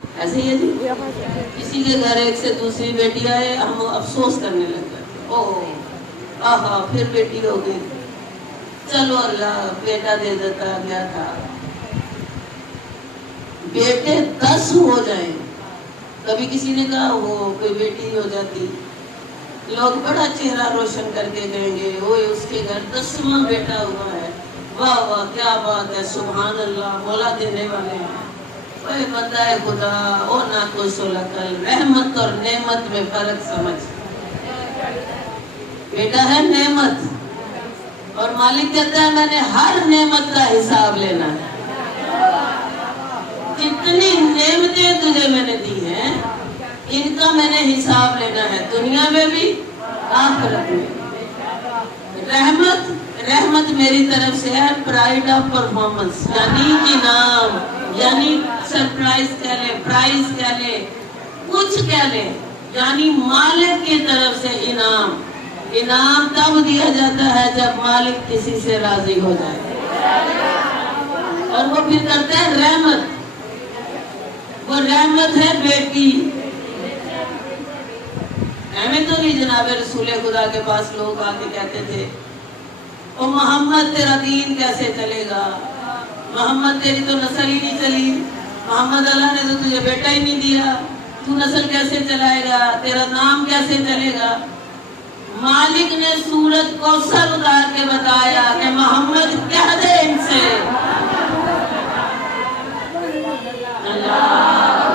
ایسے ہی ہے جی، کسی کے گھر ایک سے دوسری بیٹی آئے ہم افسوس کرنے لگ جاتے، اوہ آہا پھر بیٹی ہو گئی، چلو اللہ بیٹا دے دیتا کیا تھا۔ بیٹے 10 ہو جائیں، کبھی کسی نے کہا وہ کوئی بیٹی ہو جاتی، لوگ بڑا چہرہ روشن کر کے کہیں گے وہ اس کے گھر 10واں بیٹا ہوا ہے، واہ واہ کیا بات ہے، سبحان اللہ، مولا دینے والے ہیں۔ کوئی بندہ ہے خدا او نہ کوئی سولکل، رحمت اور نعمت میں فرق سمجھ۔ بیٹا ہے نعمت، اور مالک کہتا ہے میں نے ہر نعمت کا حساب لینا ہے، جتنی نعمتیں تجھے میں نے دی ہیں ان کا میں نے حساب لینا ہے، دنیا میں بھی آخرت میں۔ رحمت میری طرف سے ہے، پرائڈ آف پرفارمنس، یعنی انعام، یعنی سرپرائز کہہ لے، پرائز کہہ لے، کچھ کہہ لے، یعنی مالک کی طرف سے انعام۔ انعام تب دیا جاتا ہے جب مالک کسی سے راضی ہو جائے، اور وہ پھر کرتا ہے رحمت، وہ رحمت ہے بیٹی۔ ہمیں تو نہیں جناب رسول خدا کے پاس لوگ آ کے کہتے تھے او محمد تیرا دین کیسے چلے گا، محمد تیری تو نسل ہی نہیں چلی، محمد اللہ نے تو تجھے بیٹا ہی نہیں دیا، تو نسل کیسے چلائے گا، تیرا نام کیسے چلے گا۔ مالک نے سورت کوثر اتار کے بتایا کہ محمد کہہ دے ان سے اللہ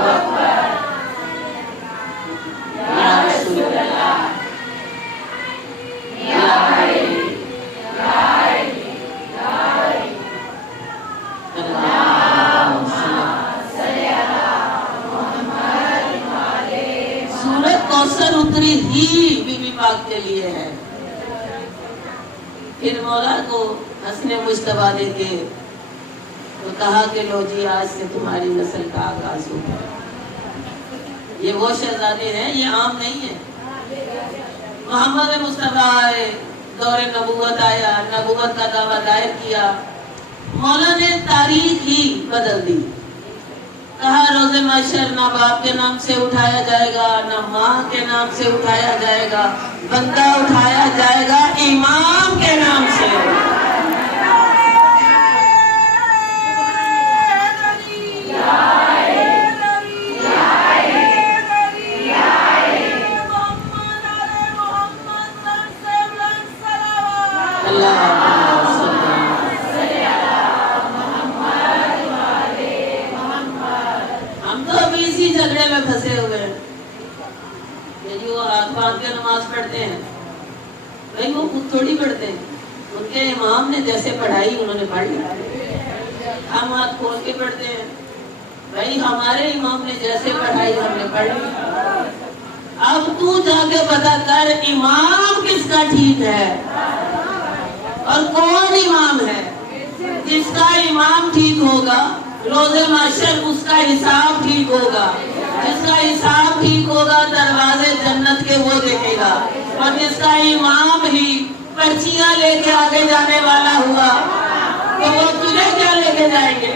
اکبر یا رسول اللہ یا علی سورت کوثر اتری ہی بی بی پاک کے لیے ہے۔ پھر مولا کو حسن مجتبیٰ دے کے تو کہا کہ لو جی آج سے تمہاری نسل کا آغاز ہوگا۔ یہ وہ شہزادے ہیں، یہ عام نہیں ہے۔ محمد مصطفیٰ آئے، دور نبوت آیا، نبوت کا دعویٰ دائر کیا، مولا نے تاریخ ہی بدل دی۔ کہا روز محشر نہ باپ کے نام سے اٹھایا جائے گا، نہ ماں کے نام سے اٹھایا جائے گا، بندہ اٹھایا جائے گا امام کے نام سے۔ جھگڑے میں پھنسے ہوئے ہیں کہ جو ہاتھ باندھ کے نماز پڑھتے ہیں، بھائی وہ خود تھوڑی پڑھتے ہیں، ان کے امام نے جیسے پڑھائی انہوں نے پڑھ لی۔ ہم ہاتھ کھول کے پڑھتے ہیں، بھائی ہمارے امام نے جیسے پڑھائی ہم نے پڑھ لی۔ اب تو جا کے پتا کر امام کس کا ٹھیک ہے اور کون امام ہے۔ جس کا امام ٹھیک ہوگا روز محشر اس کا حساب ٹھیک ہوگا، جس کا حساب ٹھیک ہوگا دروازے جنت کے وہ دیکھے گا، اور جس کا امام ہی پرچیاں لے کے آگے جانے والا ہوا تو وہ تجھے کیا لے کے جائیں گے۔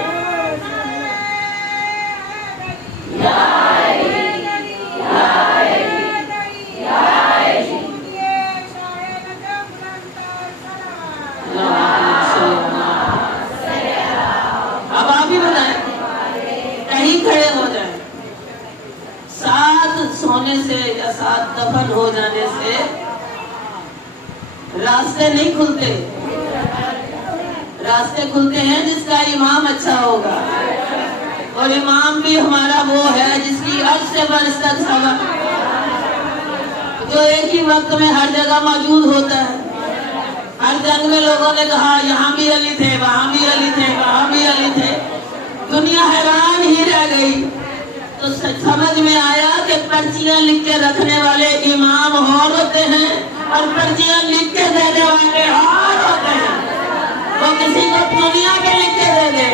اب آپ ہی بتائیں، کہیں کھڑے ہو جائیں، ساتھ سونے سے یا ساتھ دفن ہو جانے سے راستے نہیں کھلتے، راستے کھلتے ہیں جس کا امام اچھا ہوگا، اور امام بھی ہمارا وہ ہے جس کی عرش سے برس تک سبق، جو ایک ہی وقت میں ہر جگہ موجود ہوتا ہے۔ ہر جنگ میں لوگوں نے کہا یہاں بھی علی تھے، وہاں بھی علی تھے، وہاں بھی علی تھے، دنیا حیران ہی رہ گئی۔ تو سمجھ میں آیا کہ پرچیاں لکھ کے رکھنے والے امام اور ہوتے ہیں اور پرچیاں لکھ کے دینے والے اور ہوتے ہیں۔ وہ کسی کو دنیا کے لکھ کے دے دے،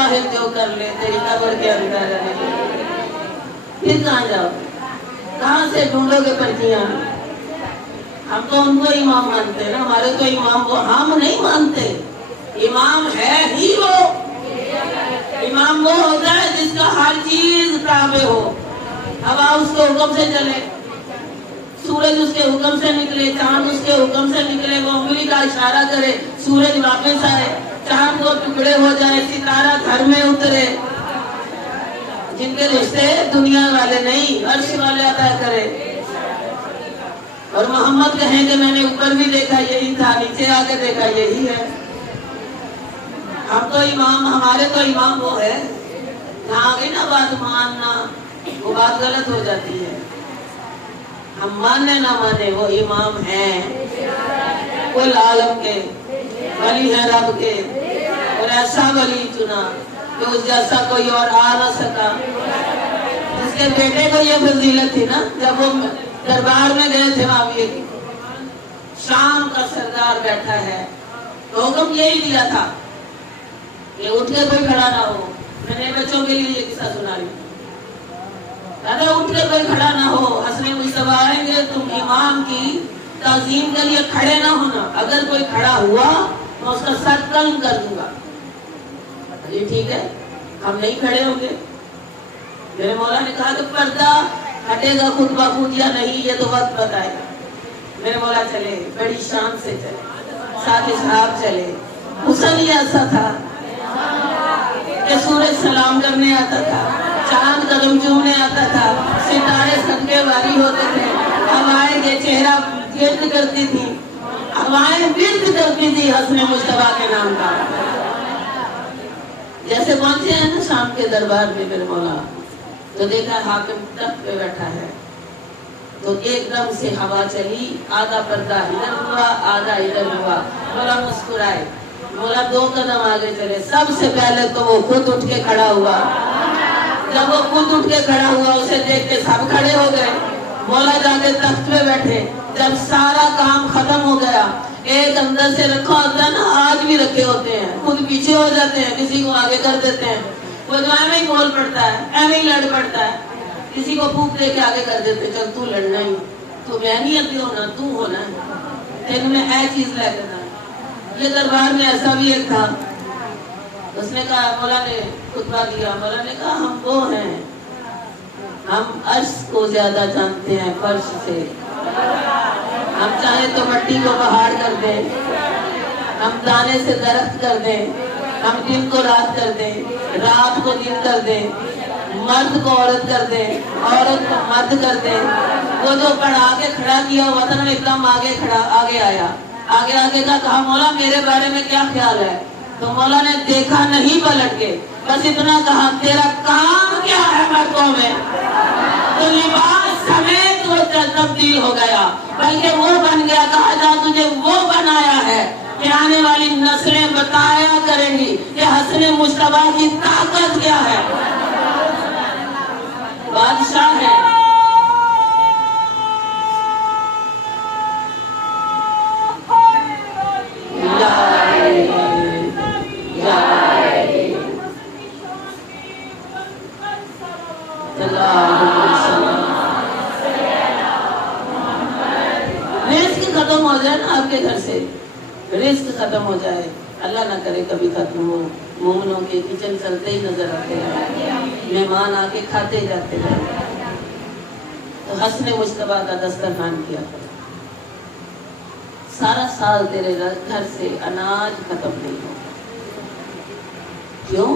साहिब जो कर ले तेरी कब्र के अंदर है। फिर कहाँ जाओगे, कहाँ से ढूंढोगे पर्चियां? हम तो उनको इमाम मानते हैं ना, हमारे तो इमाम को हम नहीं मानते। इमाम है ही वो, इमाम वो होता है जिसका हर चीज ताबे हो। हवा उसके हुक्म से चले, सूरज उसके हुक्म से निकले, चांद उसके हुक्म से निकले, वो उंगली का इशारा करे सूरज वापस आए, चांद को टुकड़े हो जाए, सितारा घर में उतरे। जिनके रिश्ते दुनिया वाले नहीं अर्श वाले अदा करे। और मोहम्मद कहें कि मैंने ऊपर भी देखा यही था, नीचे आके देखा यही है। हम तो इमाम, हमारे तो इमाम वो है। जहाँ गई ना बात मानना, वो बात गलत हो जाती है। हम माने ना माने वो इमाम है, कुल आलम के वली है रब के। और ऐसा वली चुना कि उस जैसा कोई और आ न सका। जिसके बेटे को ये फजीलत थी ना, जब वो दरबार में गए थे माविया की, शाम का सरदार बैठा है, तो हुक्म यही दिया था कि उठ के कोई खड़ा ना हो। मैंने बच्चों के लिए ये किस्सा सुना रही हूँ। दादा उठ के कोई खड़ा ना हो, हंसने मुस्तफा आएंगे, तुम इमाम की ताजीम के लिए खड़े ना होना। अगर कोई खड़ा हुआ तो उसका सर कलम कर दूंगा। ये ठीक है, हम नहीं खड़े होंगे। मेरे मौला ने कहा कि पर्दा हटेगा खुद ब खुद या नहीं, ये तो वक्त बताएगा। मेरे मौला चले, बड़ी शान से चले, साथ साहब चले। हुसन ही ऐसा था कि सूरज सलाम करने आता था, चांद कदम चूमने आता था, सितारे सदके वारी होते थे, हवाएं के चेहरा गिर्द करती थी, हवाएं गिर्द करती थी हस्ने मुस्तफा के नाम का। जैसे पहुंचे हैं ना शाम के दरबार में मेरे मौला, तो देखा हाकिम तख्त पे बैठा है। तो एकदम से हवा चली, आधा पर्दा इधर हुआ, आधा इधर हुआ। मौला मुस्कुराए, मौला 2 कदम आगे चले। सबसे पहले तो वो खुद उठ के खड़ा हुआ। जब वो खुद उठ के खड़ा हुआ, उसे देख के सब खड़े हो गए। मौला जाके तख्त पे बैठे। जब सारा काम खत्म हो गया, एक अंदर से रखा होता है ना, आज भी रखे होते हैं, खुद पीछे हो जाते हैं, किसी को आगे कर देते हैं। वो तो ऐਵੇਂ ही बोल पड़ता है, ऐਵੇਂ ही लड़ पड़ता है। किसी को फूक दे के आगे कर देते, चल तू लड़ना ही, तू मैं नहीं अभी होना, तू होना है, तेन में ऐ चीज ले करना। ये दरबार में ऐसा भी एक था, उसने कहा, मौला ने खुतबा दिया, मौला ने कहा हम वो हैं, हम अर्श को ज्यादा जानते हैं फर्श से। हम चाहे तो मट्टी को पहाड़ कर दें, हम दाने से दरख्त कर दें, हम दिन को रात कर दें, रात को दिन कर दें, मर्द को औरत कर दें, औरत को मर्द कर दें। वो जो बढ़ा के खड़ा किया हुआ था ना, एकदम आगे खड़ा, आगे आया, आगे आगे का कहा, मौला मेरे बारे में क्या ख्याल है? तो मौला ने देखा नहीं पलट के, बस इतना कहा, तेरा काम क्या है मर्दों में? तो लिबास समेत वो तब्दील हो गया, बल्कि वो बन गया। कहा जा तुझे वो बनाया है कि आने वाली नस्लें बताया करेंगी कि हस्ने मुस्तफा की ताकत क्या है। बादशाह है, रिस्क खत्म हो जाए ना आपके घर से, रिस्क खत्म हो जाए, अल्लाह ना करे कभी खत्म हो। मोमनों के किचन चलते ही नजर आते हैं, मेहमान आके खाते जाते हैं। तो हस्ने मुस्तफा का दस्तरखान किया, सारा साल तेरे घर से अनाज खत्म नहीं हो। क्यों?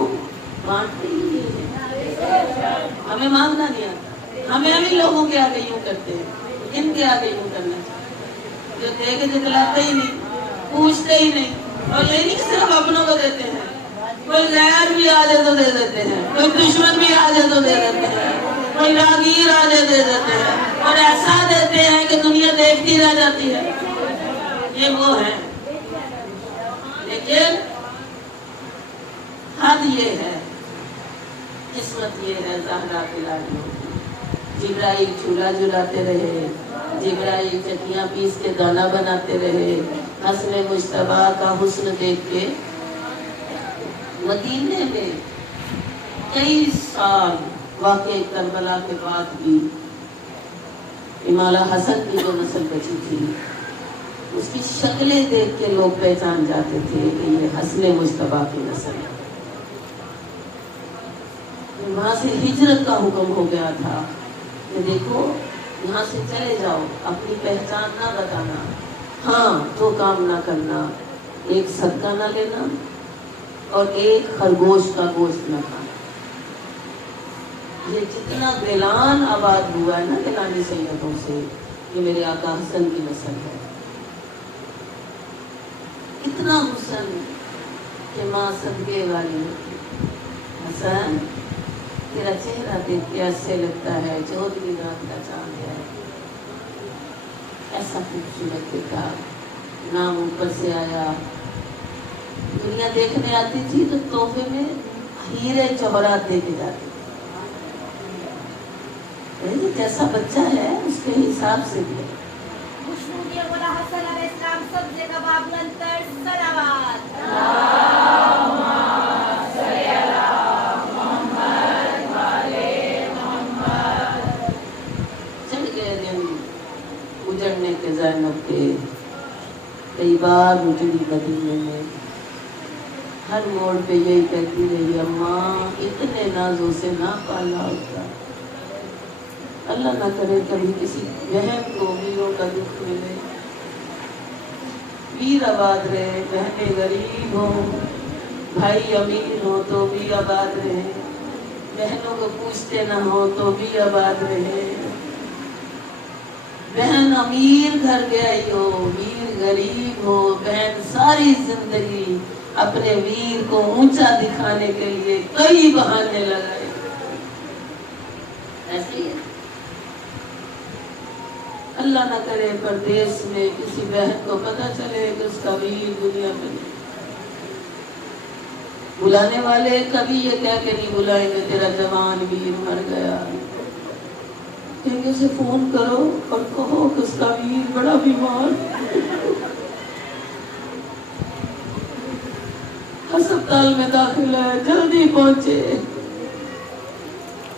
बांटते ही नहीं, हमें मांगना नहीं आता। हमें भी लोगों के आगे यूं करते हैं, इनके आगे यूं करना चाहिए। जो दे के दिखलाते ही नहीं, पूछते ही नहीं। और ये नहीं सिर्फ अपनों को देते हैं, कोई गैर भी आ जाए तो दे देते हैं, कोई दुश्मन भी आ जाए तो दे देते हैं, कोई रागीर आ जाए दे देते हैं, और ऐसा देते हैं कि दुनिया देखती रह जाती है। ये वो है, लेकिन हद ये है, किस्मत ये है ज़हरा की लालियों की। जिब्राइल चूल्हा जुलाते रहे, जिब्राइल चकियां पीस के दाना बनाते रहे। हस्ने मुस्तफा का हुस्न देख के मदीने में कई साल वाक़ई करबला के बाद भी इमाम हसन की जो नस्ल बची थी उसकी शक्लें देख के लोग पहचान जाते थे कि ये हसन मुश्तबा की नस्ल है। वहां से हिजरत का हुक्म हो गया था कि देखो यहाँ से चले जाओ, अपनी पहचान ना बताना, हाँ तो काम ना करना, एक सदका ना लेना और एक खरगोश का गोश्त न खाना। ये जितना गिलान आबाद हुआ है ना गिलानी सैयदों से, ये मेरे आका हसन की नस्ल है। इतना हुसन कि माँ सदके वाली हसन तेरा चेहरा देख के ऐसे लगता है चौदहवीं रात का चांद है, ऐसा खूबसूरत देखा। नाम ऊपर से आया, दुनिया देखने आती थी तो तोहफे में हीरे जवाहरात दे के जाती, जैसा बच्चा है उसके हिसाब से भी। चढ़ गए दिन उजड़ने के ज़ैनब के, कई बार उजड़ी मदीने में, हर मोड़ पे यही कहती रही अम्मा इतने नाजों से ना पाला होता। अल्लाह ना करे कभी किसी बहन को वीरों का दुख मिले, वीर आबाद रहे, बहनें गरीब हो, भाई अमीर हो तो भी आबाद रहे, बहनों को पूछते ना हो तो भी आबाद रहे। बहन अमीर घर गई हो, वीर गरीब हो, बहन सारी जिंदगी अपने वीर को ऊंचा दिखाने के लिए कई बहाने लगाए। ऐसे ही अल्लाह न करे परदेश में किसी बहन को पता चले कि उसका वीर दुनिया में, बुलाने वाले कभी ये कह के नहीं बुलाएंगे तेरा जवान वीर मर गया, कहेंगे उसे फोन करो और कहो कि उसका वीर बड़ा बीमार, अस्पताल में दाखिल है, जल्दी पहुंचे।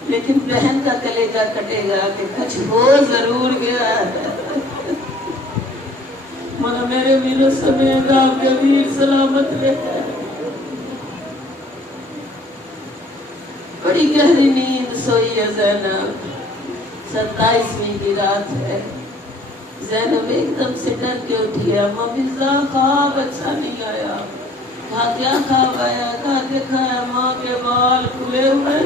लेकिन बहन का कलेजा कटेगा कि कुछ हो जरूर गया है। मना मेरे वीरों समेत आपके वीर सलामत रहे। बड़ी गहरी नींद सोई है ज़ैनब, 27वीं की रात है। ज़ैनब एकदम से डर के उठी है, अम्मा मिर्जा ख्वाब अच्छा नहीं आया। कहा क्या ख्वाब आया? कहा देखा है माँ के बाल खुले हुए,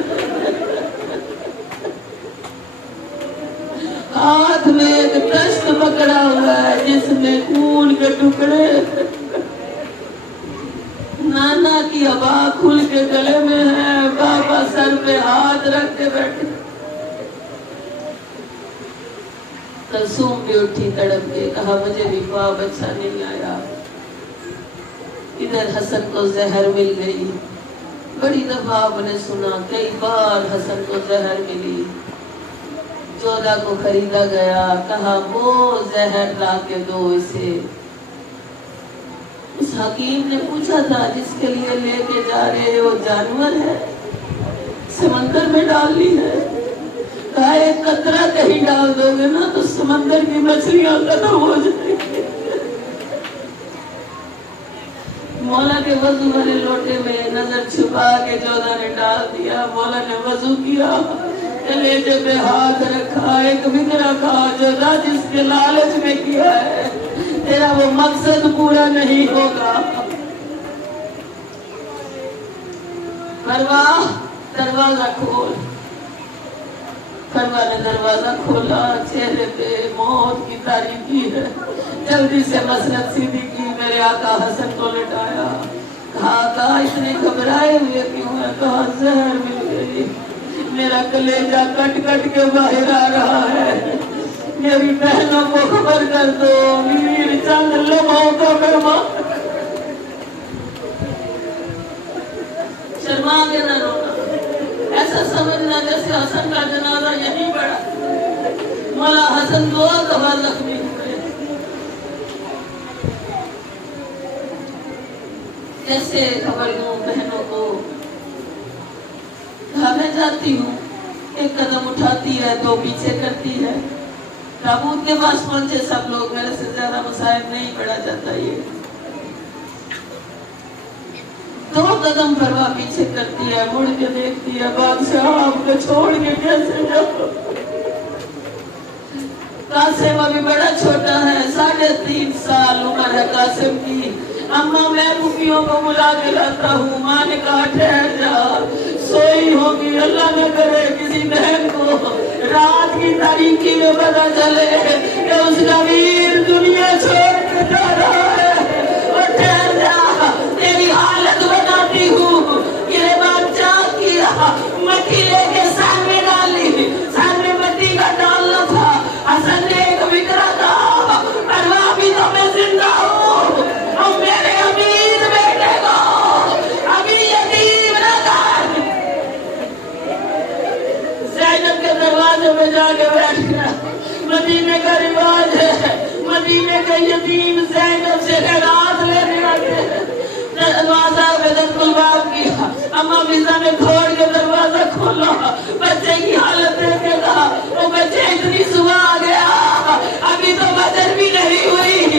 हाथ में एक तश्त पकड़ा हुआ है जिसमें खून के टुकड़े, नाना की अबा खुल के गले में है, बाबा सर पे हाथ रख के बैठे। कलसूम भी उठी तड़प के, कहा मुझे भी ख्वाब अच्छा नहीं आया। इधर हसन को जहर मिल गई, बड़ी दफा आपने सुना कई बार हसन को जहर मिली। जोधा को खरीदा गया, कहा वो जहर ला के दो इसे। उस हकीम ने पूछा था जिसके लिए लेके जा रहे हो जानवर है, समंदर में डाल ली है? कहा एक कतरा कहीं डाल दोगे ना तो समंदर की मछलियां खत्म हो जाएंगी। मौला के वजू वाले लोटे में नजर छुपा के जोधा ने डाल दिया। मौला ने वजू किया, कलेजे पे हाथ रखा, एक फिक्र कहा जोधा जिसके लालच में किया है तेरा वो मकसद पूरा नहीं होगा। परवा दरवाजा खोल। परवा ने दरवाजा खोला, चेहरे पे मौत की तारीकी है। जल्दी से मसनद सीधी की, मेरे आका हसन को लिटाया। कहा इतने घबराए हुए क्यों है? कहा जहर मिल गई, मेरा कलेजा कट कट के बाहर आ रहा है, मेरी बहनों को खबर कर दो, वीर चंद लम्हों का मेहमान। शर्मा के न रोना, ऐसा समझना जैसे हसन का जनाजा यहीं पड़ा। मौला हसन 2 दफा जख्मी हुए। जैसे खबर दूं बहनों को, जाती हूँ, एक कदम उठाती है दो पीछे करती है। ताबूत के पास पहुंचे सब लोग, मेरे से ज्यादा मुसाहिब नहीं पढ़ा जाता ये। 2 कदम परवा पीछे करती है, मुड़ के देखती है, बादशाह आपको छोड़ के कैसे जाओ। कासिम अभी बड़ा छोटा है, 3.5 साल उम्र है कासिम की। अम्मा मैं पुपियों को बुला के लाता हूँ। माँ ने कहा ठहर जा, सोई होगी, अल्लाह न करे किसी बहन को रात की तारीकी में पता चले कि उसका वीर दुनिया छोड़ के जा रहा है। और ठहर जा, तेरी हालत बताती हूँ। ये बच्चा किया, मट्टी लेके सर में डाली, सर में मट्टी का डालना था। हसन ने एक फिक्रा था, परवाह भी तो मैं जिंदा हूँ, और मेरे अमीर बेटे को अभी यतीम न कर। ज़ैनब के दरवाजे में जाके बैठ गया। मदीने का रिवाज है, मदीने के यतीम ज़ैनब से खैरात लेने आते हैं। दरवाजा बेदरकुलबाब किया, अम्मा मिर्जा ने खोल के दरवाजा खोला, बच्चे की हालत देख के कहा, वो बच्चे इतनी सुबह आ गया, अभी तो बदर भी नहीं हुई,